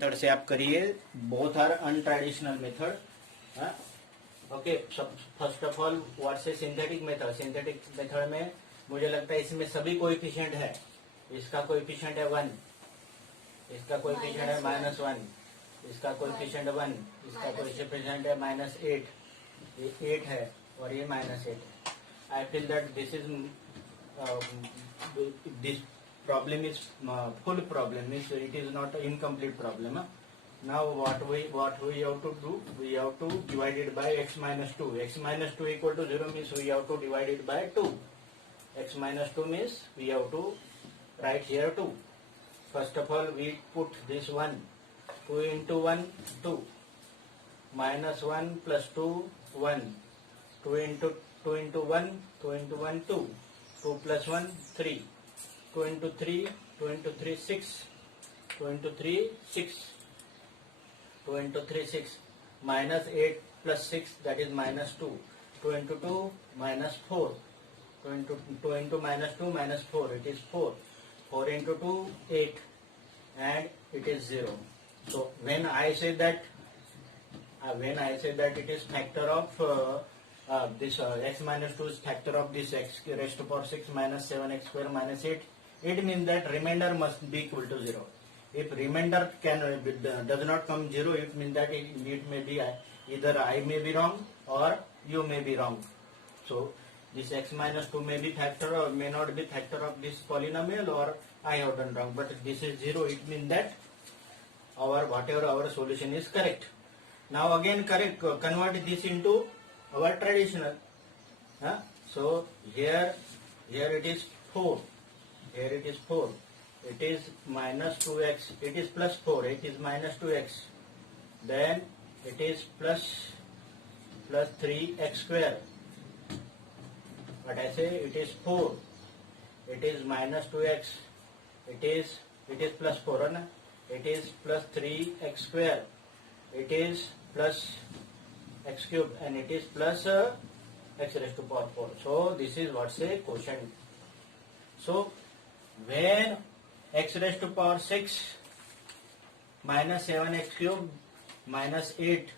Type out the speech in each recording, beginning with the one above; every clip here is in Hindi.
मेथड से आप करिए, both are untraditional method. Okay, first of all what's a synthetic method. Synthetic method में मुझे लगता है इसमें सभी कोएफिशिएंट है। इसका कोएफिशिएंट है 1, इसका कोएफिशिएंट है -1, इसका कोएफिशिएंट 1, इसका कोएफिशिएंट है -8, ये 8 है और ये -8 है। I feel that this problem is full problem, means it is not an incomplete problem. Now what we have to do, we have to divide it by x minus 2. X minus 2 equal to 0 means we have to divide it by 2. X minus 2 means we have to write here 2. First of all we put this 1, 2 into 1 2, minus 1 plus 2 1, 2 into 1 2 into 1 2, 2 plus 1 3, 2 into 3, 2 into 3 6, 2 into 3 6, 2 into 3 6, minus 8 plus 6, that is minus 2, 2 into 2 minus 4, 2 into minus 2 minus 4, it is 4, 4 into 2 8, and it is 0. So when I say that it is factor of this x minus 2 is factor of this x raised to power 6 minus 7x square minus 8, it means that remainder must be equal to 0. If remainder does not come 0, it means that it may be either I may be wrong or you may be wrong. So this x minus 2 may be factor or may not be factor of this polynomial, or I have done wrong, but this is 0, it means that whatever our solution is correct. Now again convert this into our traditional. So here it is 4. Here it is 4. It is minus 2x. It is plus 4. It is minus 2x. Then it is plus 3x square. But I say it is 4. It is minus 2x. It is plus 4. Na? It is plus 3x square. It is plus x cube, and it is plus x raised to power 4. So this is what's a quotient. So when x raised to power 6 minus 7x cube minus 8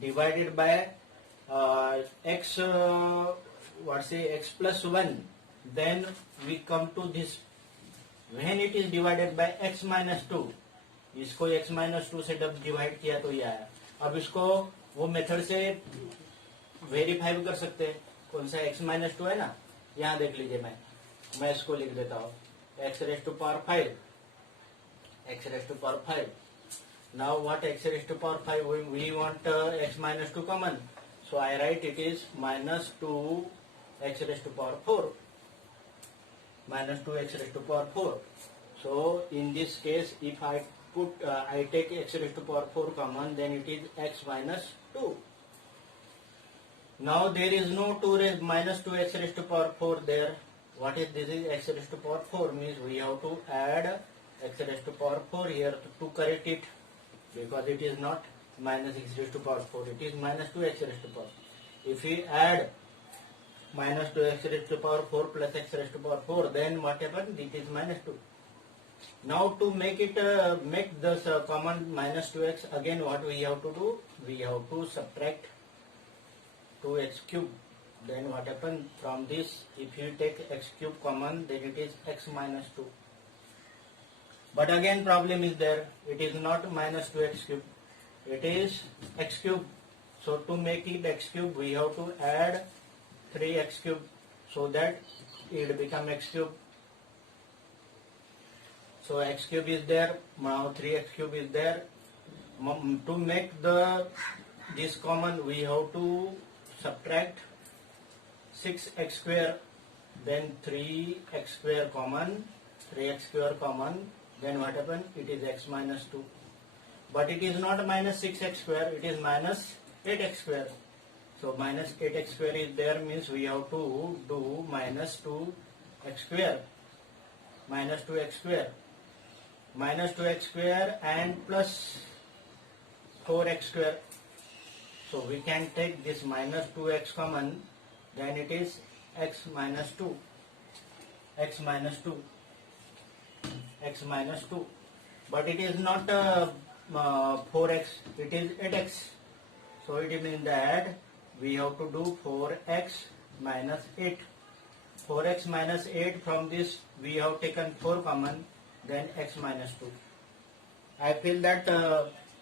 divided by x x plus 1, then we come to this. When it is divided by x minus 2, इसको x minus 2 से डिवाइड किया तो ये आया. अब इसको वो मेथड से वेरीफाई कर सकते हैं. कौन सा x minus 2 है ना, यहाँ देख लीजिए. मैं इसको लिख देता हूँ x raised to power 5, x raised to power 5. Now what x raised to power 5, we want x minus 2 common, so I write it is minus 2 x raised to power 4, minus 2 x raised to power 4. So in this case, if I take x raised to power 4 common, then it is x minus 2. Now there is no minus 2 x raised to power 4 there. What is this? Is x raised to power 4, means we have to add x raised to power 4 here to correct it, because it is not minus x raised to power 4, it is minus 2 x raised to power. If we add minus 2 x raised to power 4 plus x raised to power 4, then what happens? It is minus 2. Now to make it make this common minus 2x, again what we have to do? We have to subtract 2x cube. Then what happens? From this, if you take x cube common, then it is x minus 2. But again problem is there. It is not minus 2x cube. It is x cube. So to make it x cube, we have to add 3x cube, so that it become x cube. So x cube is there. Now 3x cube is there. To make this common, we have to subtract 6x square, then 3x square common, 3x square common, then what happens? It is x minus 2. But it is not minus 6x square, it is minus 8x square. So minus 8x square is there, means we have to do minus 2x square, minus 2x square, minus 2x square and plus 4x square. So we can take this minus 2x common, then it is x minus 2, x minus 2, x minus 2. But it is not 4x, it is 8x. So it means that we have to do 4x minus 8. 4x minus 8, from this we have taken 4 common, then x minus 2. I feel that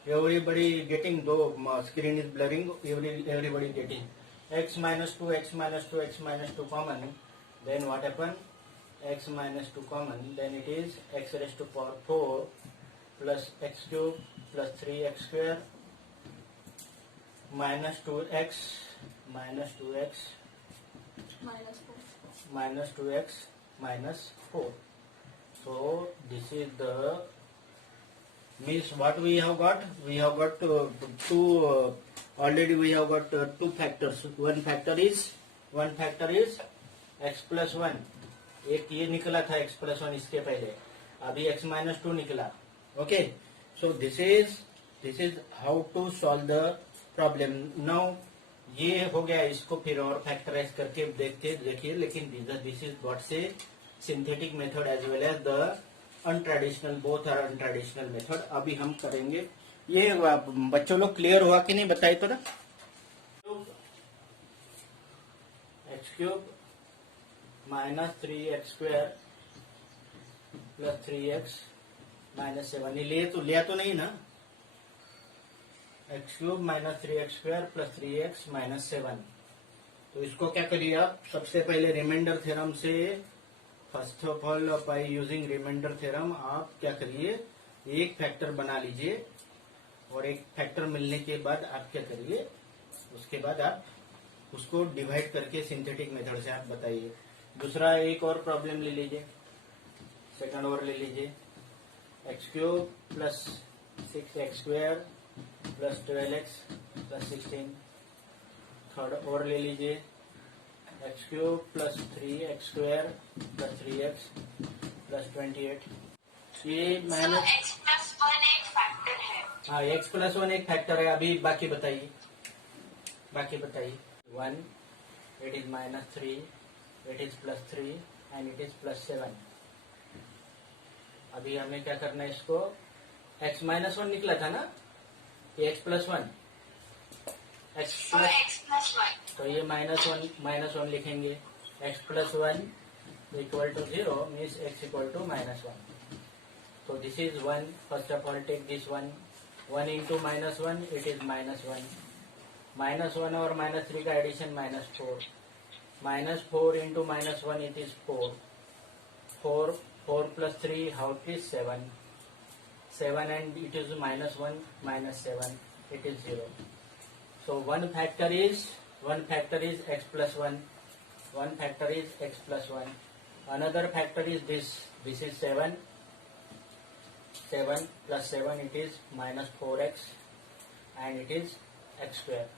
everybody getting, though screen is blurring, everybody getting x minus 2, x minus 2, x minus 2 common, then what happen? X minus 2 common, then it is x raised to power 4 plus x cube plus 3x square minus 2x minus 2x minus 2x minus 4. So this is the means what we have got. We have got two already we have got two factors. One factor is x plus 1. एक ये निकला था x plus 1 इसके पहले, अभी x minus 2 निकला. Okay, so this is how to solve the problem. Now ये हो गया, इसको फिर और फैक्टराइज करके देखिए. लेकिन this is what say synthetic method as well as the untraditional, both are untraditional method. अभी हम करेंगे. ये बच्चों लोग क्लियर हुआ कि नहीं बताइए तो ना. X cube minus 3x square plus 3x minus 7. लिया तो नहीं ना. X cube minus 3x square plus 3x minus 7. तो इसको क्या करिए आप, सबसे पहले रिमाइंडर थ्योरम से, first of all by using remainder theorem आप क्या करिए, एक फैक्टर बना लीजिए और एक फैक्टर मिलने के बाद आप क्या करिए, उसके बाद आप उसको डिवाइड करके सिंथेटिक मेथड से आप बताइए. दूसरा एक और प्रॉब्लम ले लीजिए, सेकंड और ले लीजिए. X cube plus 6x square plus 12x plus 16. Third और ले लीजिए, x cube plus 3x square plus 3x plus 28. ये माइनस x प्लस 1 एक फैक्टर है. हाँ, x प्लस 1 एक फैक्टर है. अभी बाकी बताइए. 1, it is minus 3, it is plus 3 and it is plus 7. अभी हमें क्या करना है, इसको x माइनस 1 निकला था ना, ये x प्लस 1, x प्लस 1, तो ये माइनस वन लिखेंगे. x plus 1 equal to 0 means x equal to minus 1. तो this is 1. First of all take this 1 into minus 1, it is minus 1. Minus 1 और माइनस 3 का addition minus 4. Minus 4 into minus 1, it is 4 plus 3, how it is 7 and it is minus 1 minus 7, it is 0. So one factor is x plus 1. One factor is x plus 1. Another factor is this. This is 7. 7 plus 7, it is minus 4x and it is x square.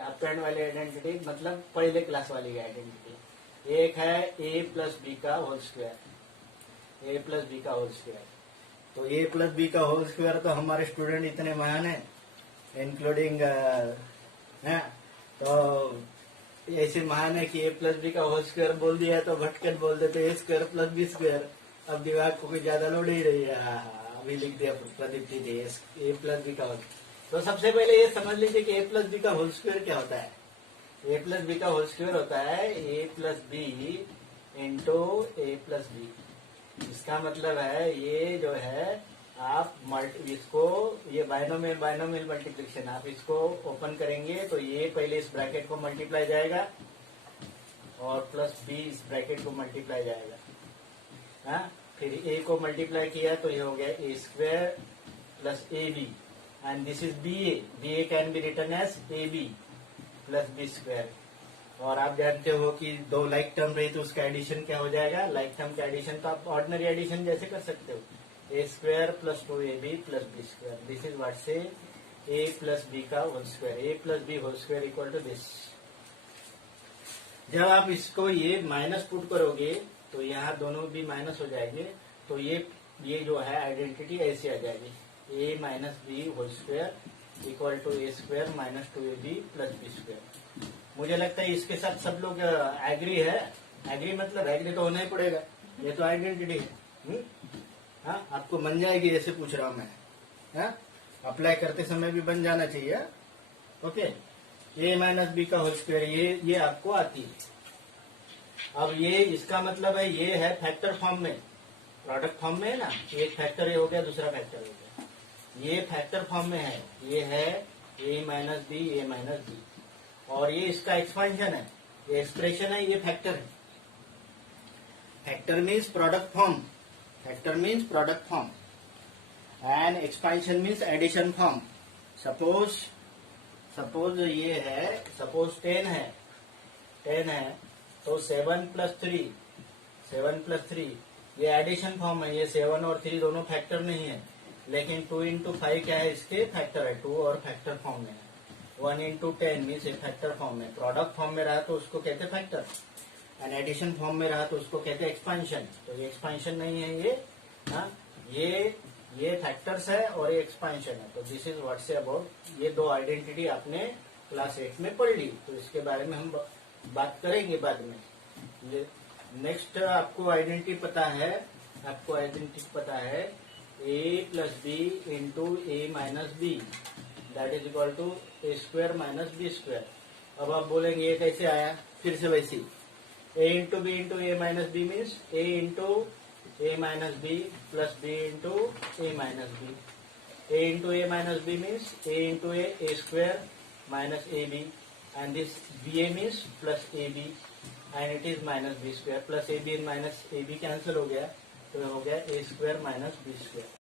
Apparent वाली आइडेंटिटी मतलब पहले क्लास वाली आइडेंटिटी. एक है a प्लस बी का whole square. a plus B का होल स्क्वायर. तो a प्लस बी का होल स्क्वायर तो हमारे स्टूडेंट इतने महान है, इंक्लूडिंग तो ऐसे महान है कि ए प्लस बी का होल स्क्वायर बोल दिया तो भटकन बोल देते ए स्क्वायर प्लस बी स्क्वायर. अब दिमाग को कोई ज्यादा लोड ही रही है. हाँ, अभी लिख दिया प्रदीप जी ने ए प्लस बी का होल. तो सबसे पहले ये समझ लीजिए कि ए प्लस बी का होल स्क्वायर क्या होता है. ए प्लस बी का होल स्क्वायर होता है A plus B into A plus B. इसका मतलब है ये जो है आप इसको, ये बायनोमियल मल्टीप्लिकेशन, आप इसको ओपन करेंगे तो ये पहले इस ब्रैकेट को मल्टीप्लाई जाएगा और प्लस बी इस ब्रैकेट को मल्टीप्लाई जाएगा. हाँ, फिर ए को मल्टीप्लाई किया तो ये हो गया A square plus A B and this is B A. B A can be written as A B plus B square. और आप जानते हो कि दो लाइक टर्म रही तो उसका एडिशन क्या हो जाएगा. लाइक टर्म का एडिशन तो आप ऑर्डिनरी एडिशन जैसे कर सकते हो, A square plus 2ab plus B square. This is what से ए प्लस बी का whole square. A plus B whole square equal to this. जब आप इसको ये माइनस पुट करोगे तो यहाँ दोनों भी माइनस हो जाएंगे. तो ये जो है आइडेंटिटी ऐसी आ जाएगी, A minus B whole square equal to A square minus 2ab plus B square. मुझे लगता है इसके साथ सब लोग एग्री है. एग्री मतलब एग्री तो होना ही पड़ेगा, ये तो आइडेंटिटी है. हाँ, आपको मन जाएगी ऐसे पूछ रहा हूं मैं. हाँ, अप्लाई करते समय भी बन जाना चाहिए। ओके, ए माइनस बी का होल स्क्वायर ये आपको आती है। अब ये इसका मतलब है ये है फैक्टर फॉर्म में, प्रोडक्ट फॉर्म में है ना, एक फैक्टर ए हो गया दूसरा फैक्टर हो गया, ये फैक्टर फॉर्म में है, ये है ए माइनस बी, और ये इसका एक्सपेंशन है, ये एक्सप्रेशन है, ये फैक्टर है। Factor means product form, and expansion means addition form. Suppose ये है, सपोज 10 है तो 7 प्लस 3 ये एडिशन फॉर्म है, ये 7 और 3 दोनों फैक्टर नहीं है, लेकिन 2 इंटू 5 क्या है, इसके फैक्टर है, 2 और फैक्टर फॉर्म में है। 1 इंटू 10 मीन्स ये फैक्टर फॉर्म में, प्रोडक्ट फॉर्म में रहा तो उसको कहते फैक्टर, एंड एडिशन फॉर्म में रहा तो उसको कहते एक्सपेंशन। तो ये एक्सपेंशन नहीं है ये, हाँ, ये फैक्टर्स है और ये एक्सपेंशन है। तो this is what say about, ये दो आइडेंटिटी आपने क्लास 8 में पढ़ ली, तो इसके बारे में हम बात करेंगे बाद में। नेक्स्ट आपको आइडेंटिटी पता है, A plus B into A minus B that is equal to A square minus B square. अब आप बोलेंगे ये कैसे आया, फिर से वैसी, A into B into A minus B means A into A minus B plus B into A minus B, A into A minus B means A into A square minus A B, and this ba means plus ab and it is minus b square, plus ab and minus ab cancel हो गया, तो हो गया a square minus b square।